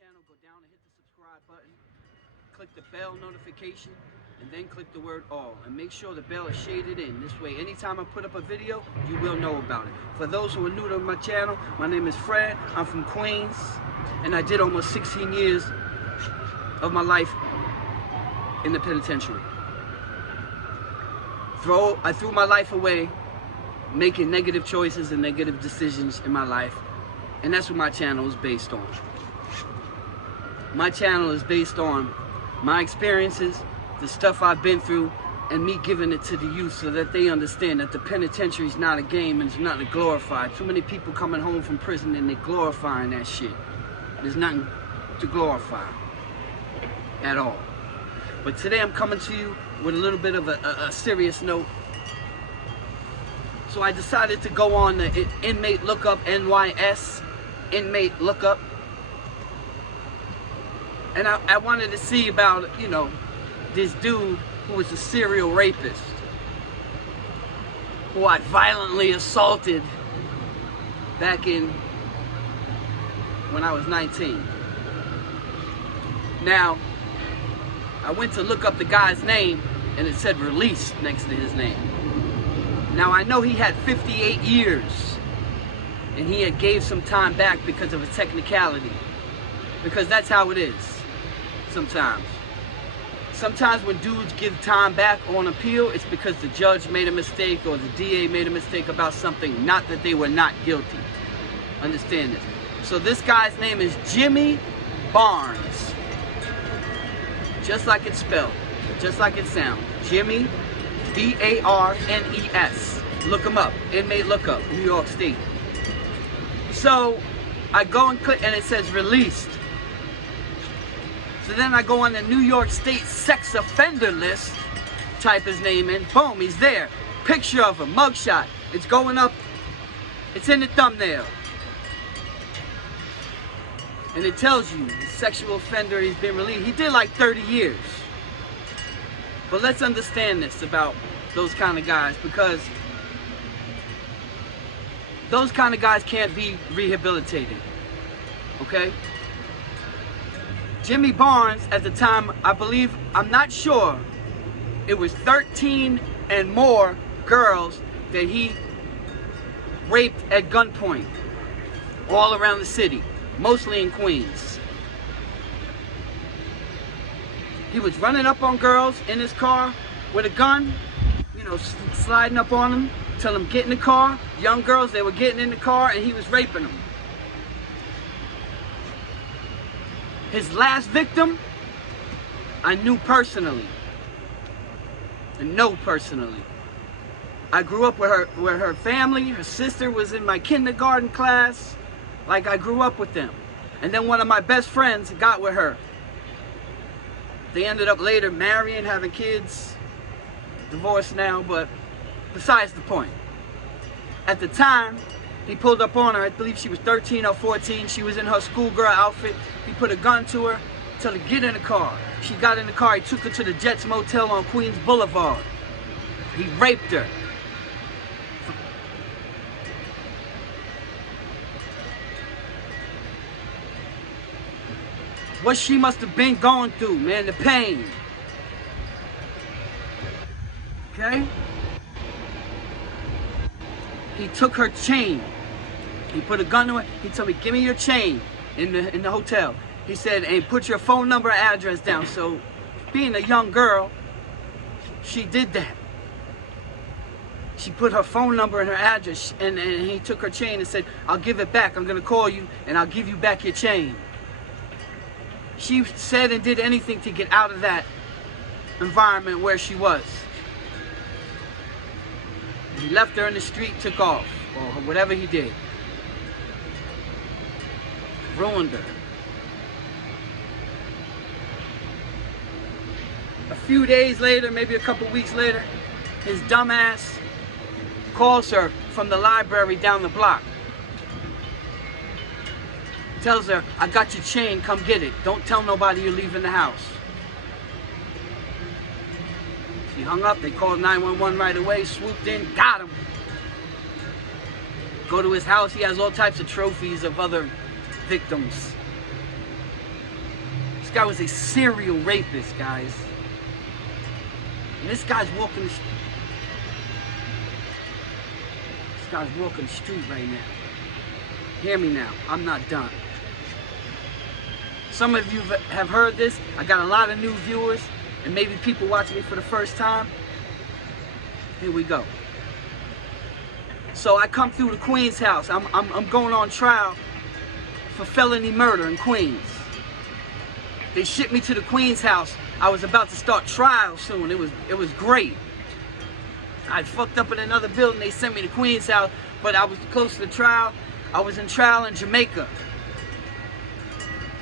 channel, go down and hit the subscribe button, click the bell notification, and then click the word all, and make sure the bell is shaded in. This way, anytime I put up a video, you will know about it. For those who are new to my channel, my name is Fred. I'm from Queens, and I did almost 16 years of my life in the penitentiary. I threw my life away making negative choices and negative decisions in my life, and that's what my channel is based on. My channel is based on my experiences, the stuff I've been through, and me giving it to the youth so that they understand that the penitentiary is not a game and it's not to glorify. Too many people coming home from prison and they're glorifying that shit. There's nothing to glorify at all. But today I'm coming to you with a little bit of a serious note. So I decided to go on the Inmate Lookup, NYS Inmate Lookup. And I wanted to see about, you know, this dude who was a serial rapist, who I violently assaulted back in when I was 19. Now, I went to look up the guy's name and it said released next to his name. Now I know he had 58 years and he had gave some time back because of a technicality, because that's how it is sometimes. Sometimes when dudes give time back on appeal, it's because the judge made a mistake or the DA made a mistake about something, not that they were not guilty. Understand this. So this guy's name is Jimmy Barnes. Just like it's spelled, just like it sounds. Jimmy, B-A-R-N-E-S. Look him up. Inmate Lookup, New York State. So I go and click and it says released. So then I go on the New York State sex offender list, type his name in, boom, he's there. Picture of him, mugshot. It's going up, it's in the thumbnail. And it tells you, the sexual offender, he's been released. He did like 30 years. But let's understand this about those kind of guys, because those kind of guys can't be rehabilitated, okay? Jimmy Barnes, at the time, I believe, I'm not sure, it was 13 and more girls that he raped at gunpoint all around the city, mostly in Queens. He was running up on girls in his car with a gun, you know, sliding up on them, telling them get in the car. Young girls, they were getting in the car and he was raping them. His last victim, I knew personally, and know personally. I grew up with her family. Her sister was in my kindergarten class. Like, I grew up with them. And then one of my best friends got with her. They ended up later marrying, having kids, divorced now, but besides the point. At the time, he pulled up on her. I believe she was 13 or 14. She was in her schoolgirl outfit. He put a gun to her, told her get in the car. She got in the car. He took her to the Jets Motel on Queens Boulevard. He raped her. What she must have been going through, man, the pain. Okay? He took her chain. He put a gun to her. He told me, give me your chain in the hotel. He said, and put your phone number and address down. So, being a young girl, she did that. She put her phone number and her address, and he took her chain and said, I'll give it back. I'm going to call you, and I'll give you back your chain. She said and did anything to get out of that environment where she was. He left her in the street, took off, or whatever he did. Ruined her. A few days later, maybe a couple weeks later, his dumbass calls her from the library down the block. Tells her, I got your chain, come get it. Don't tell nobody you're leaving the house. She hung up, they called 911 right away, swooped in, got him. Go to his house, he has all types of trophies of other victims. guy was a serial rapist, guys. And this guy's walking the street right now. Hear me now, I'm not done. Some of you have heard this. I got a lot of new viewers, and maybe people watching me for the first time. Here we go. So I come through the Queens house. I'm going on trial for felony murder in Queens. They shipped me to the Queens house. I was about to start trial soon. It was great. I fucked up in another building. They sent me to Queens house, but I was close to the trial. I was in trial in Jamaica,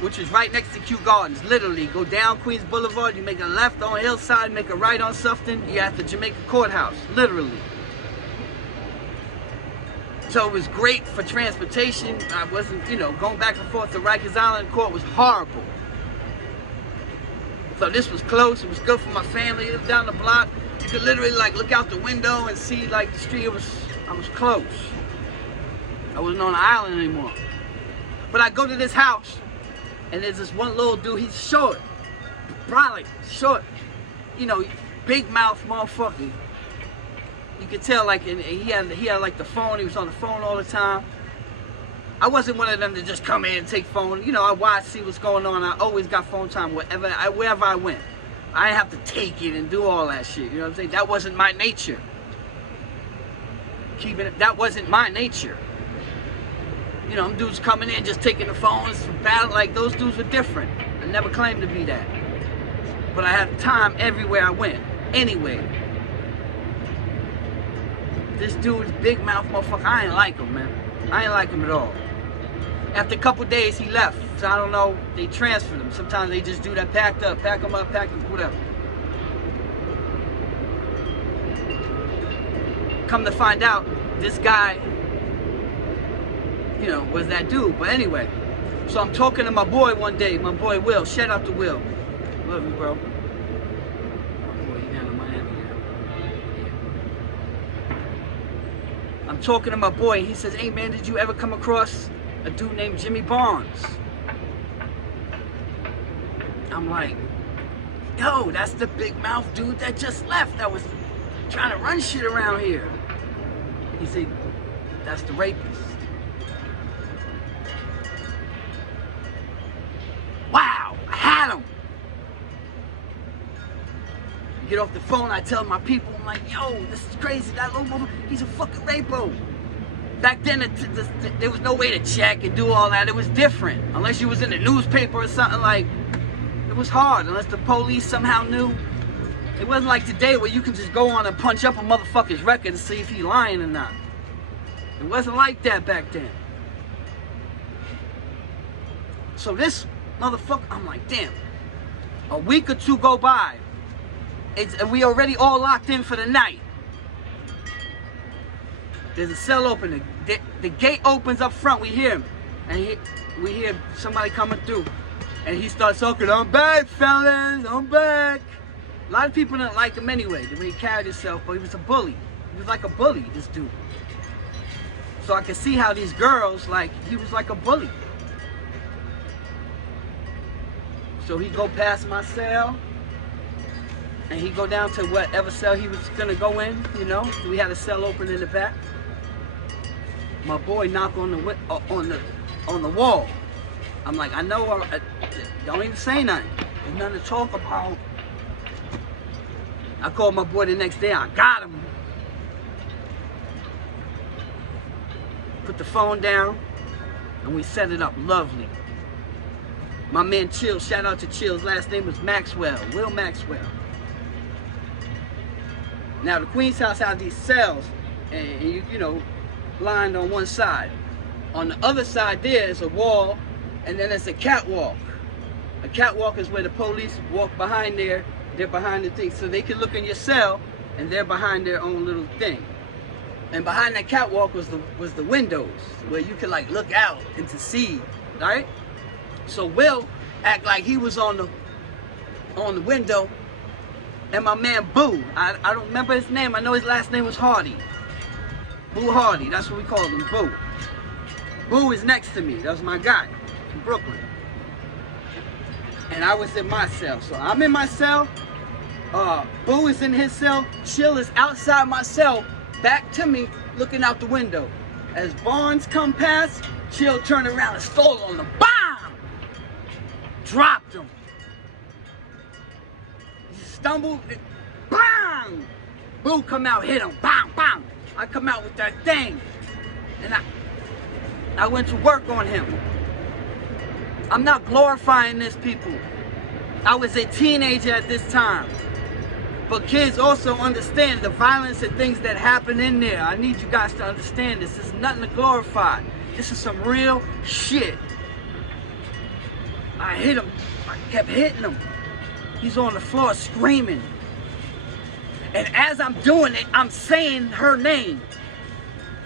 which is right next to Kew Gardens. Literally, go down Queens Boulevard, you make a left on Hillside, make a right on Sufton, you're at the Jamaica courthouse, literally. So it was great for transportation. I wasn't, going back and forth to Rikers Island court was horrible. So this was close, it was good for my family. It was down the block. You could literally look out the window and see the street. I was close. I wasn't on the island anymore. But I go to this house, and there's this one little dude. He's short, brolic, short, big mouth motherfucker. You could tell, and he had the phone. He was on the phone all the time. I wasn't one of them to just come in and take phone. I watch, see what's going on. I always got phone time wherever I went. I didn't have to take it and do all that shit. You know what I'm saying? That wasn't my nature. That wasn't my nature. Them dudes coming in just taking the phones from battle. Those dudes were different. I never claimed to be that. But I had time everywhere I went. Anyway. This dude's big mouth motherfucker, I ain't like him, man. I ain't like him at all. After a couple days, he left. So I don't know, they transferred him. Sometimes they just do that, pack him up, whatever. Come to find out, this guy, was that dude. But anyway, so I'm talking to my boy one day, my boy Will. Shout out to Will. Love you, bro. I'm talking to my boy, and he says, hey man, did you ever come across a dude named Jimmy Barnes? I'm like, yo, that's the big mouth dude that just left, that was trying to run shit around here. He said, that's the rapist. Wow, I had him. Get off the phone, I tell my people, I'm like, yo, this is crazy, that little motherfucker, he's a fucking rapo. Back then, there was no way to check and do all that. It was different. Unless you was in the newspaper or something, it was hard. Unless the police somehow knew. It wasn't like today where you can just go on and punch up a motherfucker's record and see if he's lying or not. It wasn't like that back then. So this motherfucker, I'm like, damn. A week or two go by. We already all locked in for the night. There's a cell opening. The gate opens up front. We hear him. And we hear somebody coming through. And he starts talking, I'm back, fellas. I'm back. A lot of people didn't like him anyway, the way he carried himself. But he was a bully. He was like a bully, this dude. So I could see how these girls, he was like a bully. So he go past my cell. And he go down to whatever cell he was gonna go in, We had a cell open in the back. My boy knock on the wall. I'm like, I know, don't even say nothing. There's nothing to talk about. I called my boy the next day, I got him. Put the phone down, and we set it up lovely. My man Chill, shout out to Chill's last name was Maxwell, Will Maxwell. Now the Queen's house had these cells, and you lined on one side. On the other side there is a wall, and then there's a catwalk. A catwalk is where the police walk behind there. They're behind the thing, so they can look in your cell, and they're behind their own little thing. And behind that catwalk was the windows, where you could look out and to see, right? So Will act like he was on the window. And my man Boo, I don't remember his name. I know his last name was Hardy. Boo Hardy, that's what we called him, Boo. Boo is next to me. That was my guy from Brooklyn. and I was in my cell. So I'm in my cell, Boo is in his cell, Chill is outside my cell, back to me, looking out the window. As Barnes come past, Chill turned around and stole on him. BAM! Dropped him. He stumbled, BAM! Boo come out, hit him, BAM, BAM! I come out with that thing, and I went to work on him. I'm not glorifying this, people. I was a teenager at this time. But kids also understand the violence and things that happen in there. I need you guys to understand this. This is nothing to glorify. This is some real shit. I hit him. I kept hitting him. He's on the floor screaming. And as I'm doing it, I'm saying her name.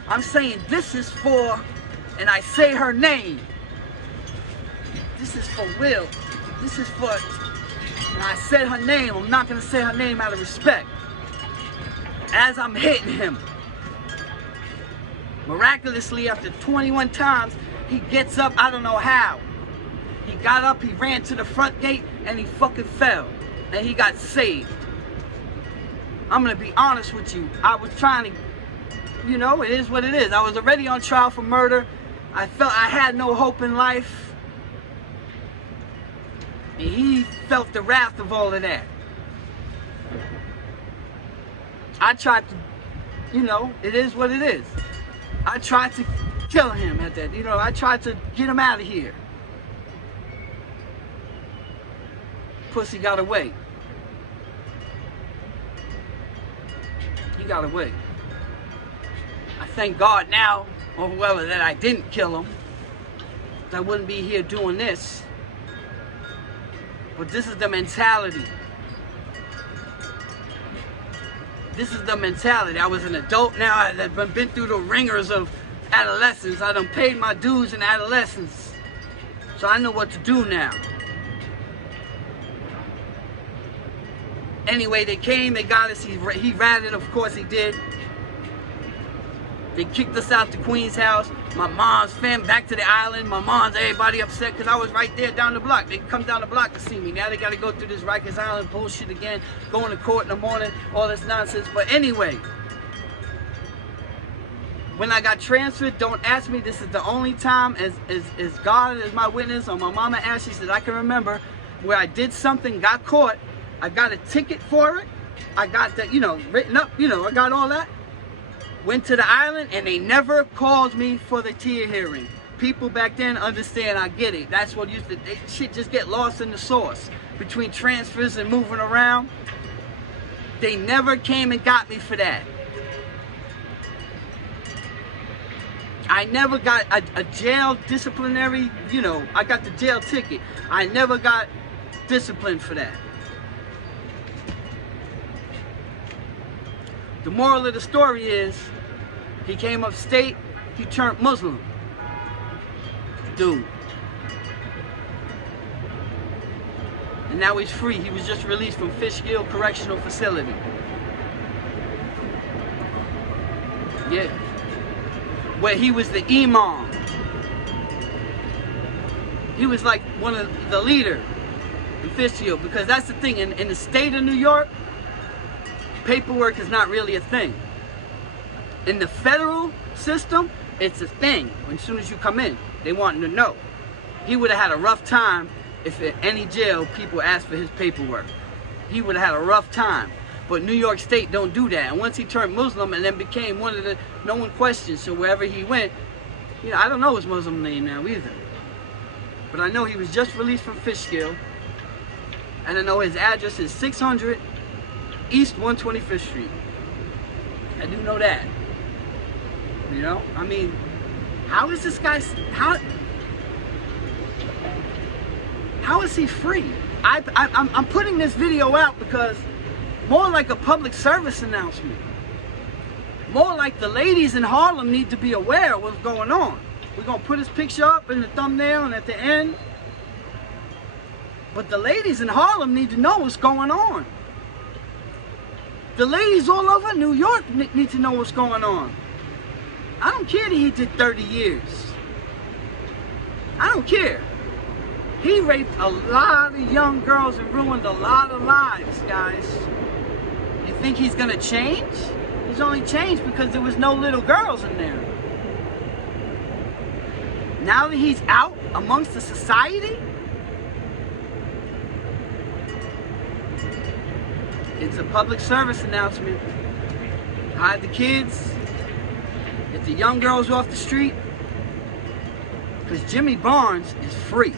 I'm saying, this is for, and I say her name. This is for Will. This is for, and I said her name. I'm not going to say her name out of respect. As I'm hitting him, miraculously, after 21 times, he gets up. I don't know how. He got up, he ran to the front gate, and he fucking fell. And he got saved. I'm going to be honest with you. I was trying to, you know, it is what it is. I was already on trial for murder. I felt I had no hope in life. And he felt the wrath of all of that. I tried to, you know, it is what it is. I tried to kill him at that, you know, I tried to get him out of here. Pussy got away. He got away. I thank God now, or whoever, that I didn't kill him. I wouldn't be here doing this. But this is the mentality. This is the mentality. I was an adult now. I've been through the ringers of adolescence. I done paid my dues in adolescence. So I know what to do now. Anyway, they came, they got us. He ratted, of course he did. They kicked us out to Queen's house. My mom's family back to the island. My mom's, everybody upset because I was right there down the block. They come down the block to see me. Now they got to go through this Rikers Island bullshit again, going to court in the morning, all this nonsense. But anyway, when I got transferred, don't ask me. This is the only time, as God is my witness, or my mama asked, she said, I can remember where I did something, got caught. I got a ticket for it. I got that, you know, written up, you know, I got all that. Went to the island and they never called me for the tier hearing. People back then understand, I get it. That's what used to, shit just get lost in the sauce. Between transfers and moving around. They never came and got me for that. I never got a jail disciplinary, you know, I got the jail ticket. I never got disciplined for that. The moral of the story is, he came upstate, he turned Muslim. Dude. And now he's free. He was just released from Fishkill Correctional Facility. Yeah. Where he was the imam. He was like one of the leaders in Fishkill, because that's the thing, in the state of New York, paperwork is not really a thing. In the federal system, it's a thing. As soon as you come in, they want to know. He would have had a rough time if at any jail people asked for his paperwork. He would have had a rough time. But New York State don't do that. And once he turned Muslim and then became one of the, no one questions, so wherever he went, you know, I don't know his Muslim name now either. But I know he was just released from Fishkill. And I know his address is 600 East 125th Street. I do know that. You know, I mean, how is this guy, how is he free? I'm putting this video out because more like a public service announcement. More like the ladies in Harlem need to be aware of what's going on. We're going to put his picture up in the thumbnail and at the end. But the ladies in Harlem need to know what's going on. The ladies all over New York need to know what's going on. I don't care that he did 30 years. I don't care. He raped a lot of young girls and ruined a lot of lives, guys. You think he's gonna change? He's only changed because there was no little girls in there. Now that he's out amongst the society, it's a public service announcement. Hide the kids, get the young girls off the street, because Jimmy Barnes is free.